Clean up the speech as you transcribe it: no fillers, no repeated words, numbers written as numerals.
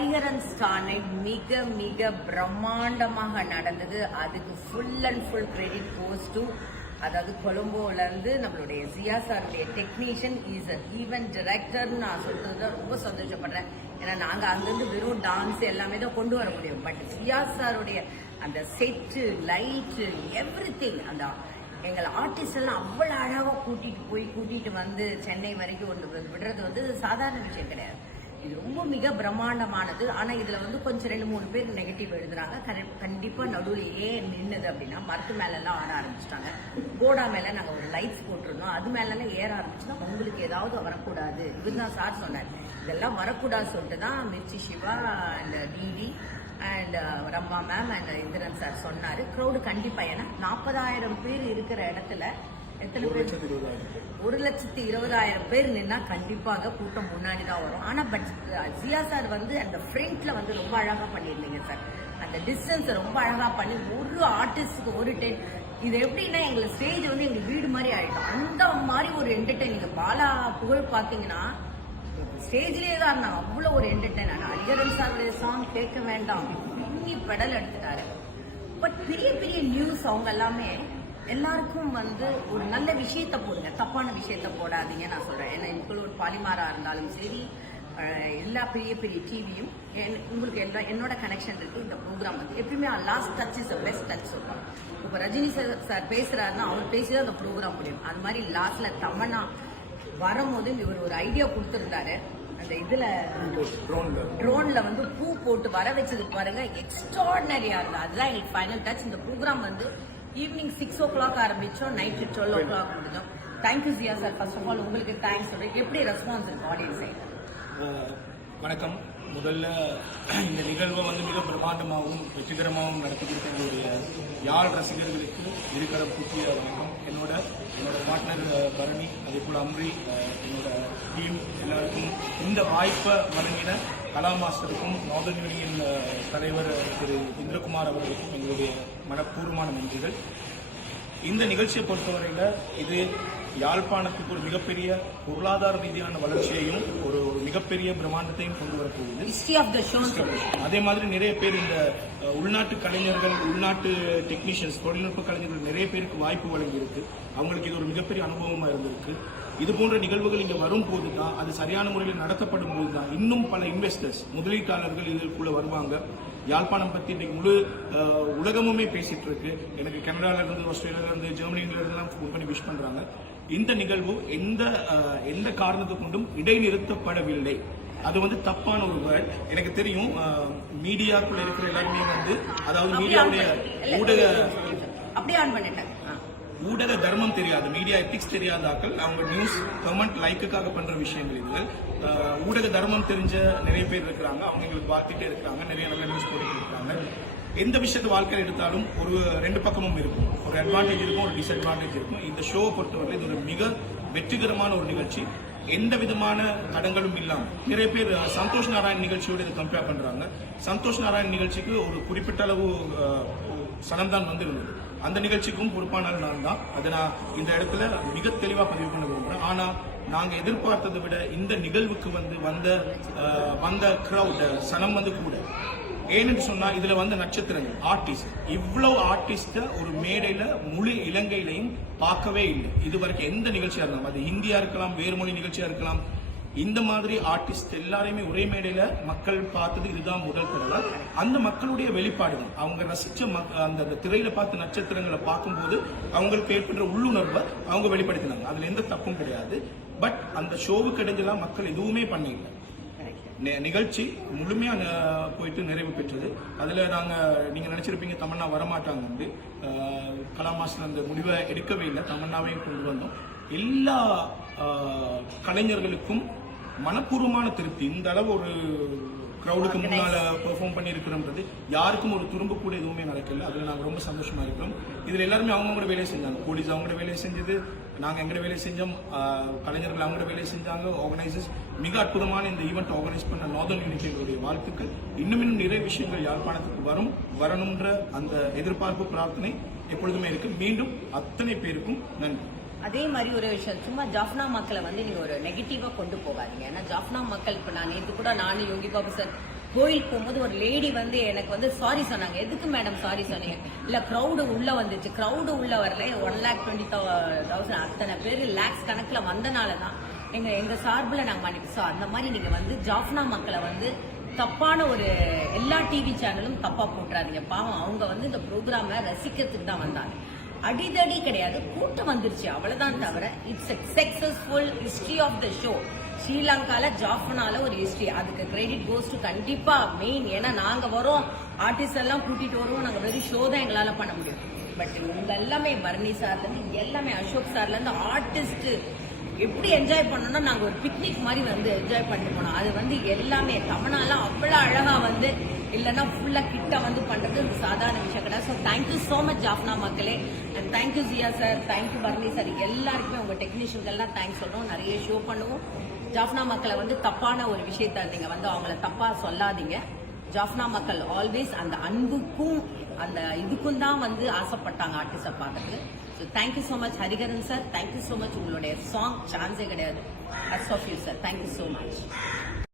Hariharan star night மிக மிக பிரம்மாண்டமாக நடந்தது. அதுக்கு full and full credit goes to, அதாவது கொலம்போல இருந்து நம்மளுடைய ஜியா சாருடைய டெக்னீஷியன் இஸ் அ ஈவென்ட் டைரக்டர்னு நான் சொல்றதுல ரொம்ப சந்தோஷப்படுறேன். ஏன்னா நாங்க அங்கிருந்து வெறும் டான்ஸ் எல்லாமே தான் கொண்டு வர முடியும். பட் ஜியா சாருடைய அந்த செட்டு, லைட்டு, எவ்ரிதிங், அந்த எங்கள் ஆர்டிஸ்ட் எல்லாம் அவ்வளவு அழகா கூட்டிட்டு வந்து சென்னை வரைக்கும் விடுறது வந்து சாதாரண விஷயம் கிடையாது. இது ரொம்ப மிக பிரம்மாண்டமானது. ஆனா இதுல வந்து கொஞ்சம் 2-3 பேர் நெகட்டிவ் எழுதுறாங்க. கண்டிப்பா நடுவில் ஏன் நின்னுது அப்படின்னா, மரத்து மேல எல்லாம் ஆட ஆரம்பிச்சிட்டாங்க. கோடா மேல நாங்க ஒரு லைட்ஸ் போட்டிருந்தோம், அது மேல எல்லாம் ஏற ஆரம்பிச்சுன்னா உங்களுக்கு ஏதாவது வரக்கூடாது. இவர்தான் சார் சொன்னார், இதெல்லாம் வரக்கூடாது சொல்லிட்டு தான் Mirchi Siva and DD and Ramya ma'am and Indran sir சொன்னாரு. க்ரௌடு கண்டிப்பா, ஏன்னா 40,000 பேர் இருக்கிற இடத்துல எத்தனை பேர், 1,20,000 பேர் நின்னா கண்டிப்பாக கூட்டம் முன்னாடி தான் வரும். ஆனா பட் ஜியா சார் வந்து அந்த ஃப்ரண்ட்ல வந்து ரொம்ப அழகா பண்ணியிருந்தீங்க சார். அந்த டிஸ்டன்ஸ் ரொம்ப அழகா பண்ணி ஒரு ஆர்டிஸ்டுக்கு ஒரு இது எப்படின்னா எங்களுக்கு ஸ்டேஜ் வந்து எங்களுக்கு வீடு மாதிரி ஆயிடும். அந்த மாதிரி ஒரு என்டர்டைனிங். பாலா புகழ் பாத்தீங்கன்னா ஸ்டேஜ்லயே தான் இருந்தாங்க, அவ்வளவு ஒரு என்டர்டைன். ஆனா ஹரிஹரன் சாருடைய சாங் கேட்க வேண்டாம், பெடல் எடுத்துட்டாரு. பட் பெரிய பெரிய நியூஸ் அவங்க எல்லாமே எல்லாருக்கும் வந்து ஒரு நல்ல விஷயத்த போடுங்க, தப்பான விஷயத்த போடாதீங்க நான் சொல்றேன். ஏன்னா இன்க்ளூட் பாலிமாரா இருந்தாலும் சரி, எல்லா பெரிய பெரிய டிவியும் உங்களுக்கு எல்லாம் என்னோட கனெக்ஷன் இருக்கு. இந்த ப்ரோக்ராம் வந்து எப்பயுமே last touch is the best touch சொல்லுவாங்க. இப்ப ரஜினி சார் பேசுறாருன்னா அவர் பேசிதான் அந்த ப்ரோக்ராம் முடியும். அது மாதிரி லாஸ்ட்ல தமன்னா வரும்போது இவர் ஒரு ஐடியா கொடுத்திருந்தாரு. அந்த இதுல ட்ரோன்ல வந்து பூ போட்டு வர வச்சது பாருங்க, எக்ஸ்ட்ராடினரியா இருந்தா. அதுதான் எங்களுக்கு ஃபைனல் டச். இந்த ப்ரோக்ராம் வந்து ஈவினிங் 6 o'clock ஆரம்பிச்சோம், நைட்டு 12 o'clock முடிஞ்சோம். Thank you Jiya sir. First of all உங்களுக்கு தேங்க்ஸ் சொல்றேன். எப்படி ரெஸ்பான்ஸ் இருக்கு ஆடியன்ஸ் சைடு? வணக்கம். முதல்ல இந்த நிகழ்வை வந்து மிக பிரம்மாண்டமாகவும் வெற்றிகரமாகவும் நடத்தி கொடுத்த எங்களுடைய யாழ் ரசிகர்களுக்கு இருக்கிற புதிய வணக்கம். என்னோட பார்ட்னர் பரணி, அதே போல் அம்ரி, என்னோட டீம் எல்லாருக்கும் இந்த வாய்ப்பை வழங்கின கலா மாஸ்டருக்கும் நார்தர்ன் யூனியன் தலைவர் திரு இந்திரகுமார் அவர்களுக்கும் எங்களுடைய மனப்பூர்வமான நன்றிகள். இந்த நிகழ்ச்சியை பொறுத்தவரையில் இது யாழ்ப்பாணத்துக்கு ஒரு மிகப்பெரிய பொருளாதார ரீதியான வளர்ச்சியையும் ஒரு மிகப்பெரிய பிரம்மாண்டத்தையும் கொண்டு வரப்போகுது. அதே மாதிரி நிறைய பேர் இந்த உள்நாட்டு கலைஞர்கள், உள்நாட்டு டெக்னீஷியன்ஸ், தொழில்நுட்ப கலைஞர்கள் நிறைய பேருக்கு வாய்ப்பு வழங்கியிருக்கு. அவங்களுக்கு இது ஒரு மிகப்பெரிய அனுபவமா இருந்திருக்கு. இது போன்ற நிகழ்வுகள் இங்க வரும்போது தான், அது சரியான முறையில் நடத்தப்படும் போது தான் இன்னும் பல இன்வெஸ்டர்ஸ், முதலீட்டாளர்கள் இதற்குள்ள வருவாங்க. யாழ்ப்பாணம் பத்தி இன்னைக்கு முழு உலகமுமே பேசிட்டு இருக்கு. எனக்கு கனடால இருந்து, ஆஸ்திரேலியால இருந்து, ஜெர்மனில இருந்தெல்லாம் ஃபோன் பண்ணி விஷ் பண்றாங்க. இந்த நிகழ்வு எந்த காரணத்தை கொண்டும் இடைநிறுத்தப்படவில்லை. அது வந்து தப்பான ஒரு வேர்ட். எனக்கு தெரியும் மீடியாக்குள்ள இருக்கிற எல்லாருமே வந்து, அதாவது மீடியாவுடைய ஊடக தர்மம் தெரியாது, மீடியா எத்திக்ஸ் தெரியாத ஆக்கள், அவங்க நியூஸ் கமெண்ட் லைக்குக்காக பண்ற விஷயங்கள் இதுகள். ஊடக தர்மம் தெரிஞ்ச நிறைய பேர் இருக்கிறாங்க, அவங்க எங்களுக்கு வாழ்த்திட்டே இருக்கிறாங்க, நிறைய நல்ல நியூஸ் போட்டு இருக்கிறாங்க. எந்த விஷயத்தை வாழ்க்கையில் எடுத்தாலும் ஒரு 2 பக்கமும் இருக்கும், ஒரு அட்வான்டேஜ் இருக்கும், ஒரு டிஸ்அட்வான்டேஜ் இருக்கும். இந்த ஷோவை பொறுத்தவரை இது ஒரு மிக வெற்றிகரமான ஒரு நிகழ்ச்சி. எந்த விதமான தடங்களும் இல்லாம நிறைய பேர் சந்தோஷ் நாராயண் நிகழ்ச்சியோட இதை கம்பேர் பண்றாங்க. சந்தோஷ் நாராயண் நிகழ்ச்சிக்கு ஒரு குறிப்பிட்ட அளவு சனம்தான் வந்து இருந்தது. அந்த நிகழ்ச்சிக்கும் பொறுப்பான நான் தான். அதை நான் இந்த இடத்துல மிக தெளிவா பதிவு பண்ண விரும்புறேன். ஆனா நாங்க எதிர்பார்த்ததை விட இந்த நிகழ்வுக்கு வந்து வந்த கிரௌட் சனம் வந்து கூட. ஏன்னு சொன்னா இதுல வந்த நட்சத்திரங்கள், ஆர்டிஸ்ட், இவ்வளவு ஆர்டிஸ்ட ஒரு மேடையில முழு இலங்கையிலையும் பார்க்கவே இல்லை. இது வரைக்கும் எந்த நிகழ்ச்சியா இருந்தாலும், அது ஹிந்தியா இருக்கலாம், வேறு மொழி நிகழ்ச்சியா இருக்கலாம், இந்த மாதிரி ஆர்டிஸ்ட் எல்லாரையுமே ஒரே மேடையில மக்கள் பார்த்தது இதுதான் முதல் தடவை. அந்த மக்களுடைய வெளிப்பாடுகள், அவங்க ரசிச்ச அந்த திரையில பார்த்த நட்சத்திரங்களை பார்க்கும்போது அவங்களுக்கு ஏற்படுற உள்ளுணர்வை அவங்க வெளிப்படுத்தினாங்க. அதுல எந்த தப்பும் கிடையாது. பட் அந்த ஷோவுக்கு இடைஞ்செல்லாம் மக்கள் எதுவுமே பண்ணிடல. நிகழ்ச்சி முழுமையா போயிட்டு நிறைவு பெற்றது. அதுல நீங்க நினைச்சிருப்பீங்க தமன்னா வரமாட்டாங்க. கலா மாஸ்டர் அந்த முடிவை எடுக்கவே இல்லை, தமன்னாவையும் கொண்டு வந்தோம். எல்லா கலைஞர்களுக்கும் மனப்பூர்வமான திருப்தி. இந்த அளவு ஒரு கிரௌடுக்கு முன்னால பெர்ஃபார்ம் பண்ணி இருக்கிறோம்ன்றது யாருக்கும் ஒரு துரும்பு கூட எதுவுமே நடக்கல. அதுல நாங்க ரொம்ப சந்தோஷமா இருக்கிறோம். இதுல எல்லாருமே அவங்களோட வேலையை செஞ்சாங்க. போலீஸ் அவங்களோட வேலையை செஞ்சது, நாங்க எங்களோட வேலையை செஞ்சோம், கலைஞர்கள் அவங்களோட வேலையை செஞ்சாங்க, ஆர்கனைசர்ஸ். மிக அற்புதமான இந்த ஈவெண்ட் ஆர்கனைஸ் பண்ண நார்தர்ன் யூனியனுடைய வாழ்த்துக்கள். இன்னும் நிறைய விஷயங்கள் யாழ்ப்பாணத்துக்கு வரணும்ன்ற அந்த எதிர்பார்ப்பு, பிரார்த்தனை எப்பொழுதுமே இருக்கு. மீண்டும் அத்தனை பேருக்கும் நன்றி. அதே மாதிரி ஒரு விஷயம், சும்மா ஜாஃப்னா மக்களை வந்து நீங்க ஒரு நெகட்டிவா கொண்டு போகாதீங்க. ஏன்னா ஜாஃப்னா மக்கள், இப்ப நான் நேற்று கூட நானும் யோகி பாபு சார் கோயில் போகும்போது ஒரு லேடி வந்து எனக்கு வந்து சாரி சொன்னாங்க. எதுக்கு மேடம் சாரி சொன்னீங்க? இல்ல கிரௌடு உள்ள வந்துச்சு. கிரௌடு உள்ள வரல, 1,20,000 அத்தனை பேர் லேக்ஸ் கணக்குல வந்தனால தான் எங்க சார்பில் நாங்க மன்னிப்பு. ஸோ அந்த மாதிரி நீங்க வந்து ஜாஃப்னா மக்களை வந்து தப்பான ஒரு எல்லா டிவி சேனலும் தப்பா போட்டுறாதீங்க. பாவம் அவங்க வந்து இந்த ப்ரோக்ராமை ரசிக்கிறதுக்கு தான் வந்தாங்க. அடிதடி கிடையாது, கூட்டம் வந்துருச்சு அவ்வளவுதான். தவிர it's successful history of the show. ஸ்ரீலங்கால ஜாஃப்னால ஒரு ஹிஸ்டரி, அதுக்கு கிரெடிட் கோஸ் டு கண்டிப்பா மெயின். ஏன்னா நாங்க வரோம், ஆர்டிஸ்ட் எல்லாம் கூட்டிட்டு வருவோம், நாங்க வெறும் ஷோ தான் எங்களால பண்ண முடியும். பட் இவங்க எல்லாமே பர்னி சார்ல இருந்து எல்லாமே அசோக் சார்ல இருந்து ஆர்டிஸ்ட் எப்படி என்ஜாய் பண்ணோம்னா நாங்க ஒரு பிக்னிக் மாதிரி வந்து என்ஜாய் பண்ணிட்டு போனோம். அது வந்து எல்லாமே தமிழ்நாலாம் அவ்வளவு அழகா வந்து இல்லைன்னா ஃபுல்லா கிட்ட வந்து பண்றது சாதாரண விஷயம் கிடையாது. So thank you so much Jaffna மக்களே, and thank you Jiya sir, thank you Barni sir, எல்லாருக்குமே உங்க டெக்னீஷியன்கள் எல்லாம் தேங்க்ஸ் சொல்றோம். நிறைய ஷோ பண்ணுவோம். ஜாஃப்னா மக்களை வந்து தப்பான ஒரு விஷயத்த நீங்க வந்து அவங்கள தப்பா சொல்லாதீங்க. ஜாஃப்னா மக்கள் ஆல்வேஸ் அந்த அன்புக்கும் அந்த இதுக்கும் தான் வந்து ஆசைப்பட்டாங்க ஆர்டிஸ்ட பார்க்கறதுக்கு. So thank you so much Hariharan sir, thank you so much. உங்களுடைய சாங் சான்ஸே கிடையாது. Hats off you sir, thank you so much.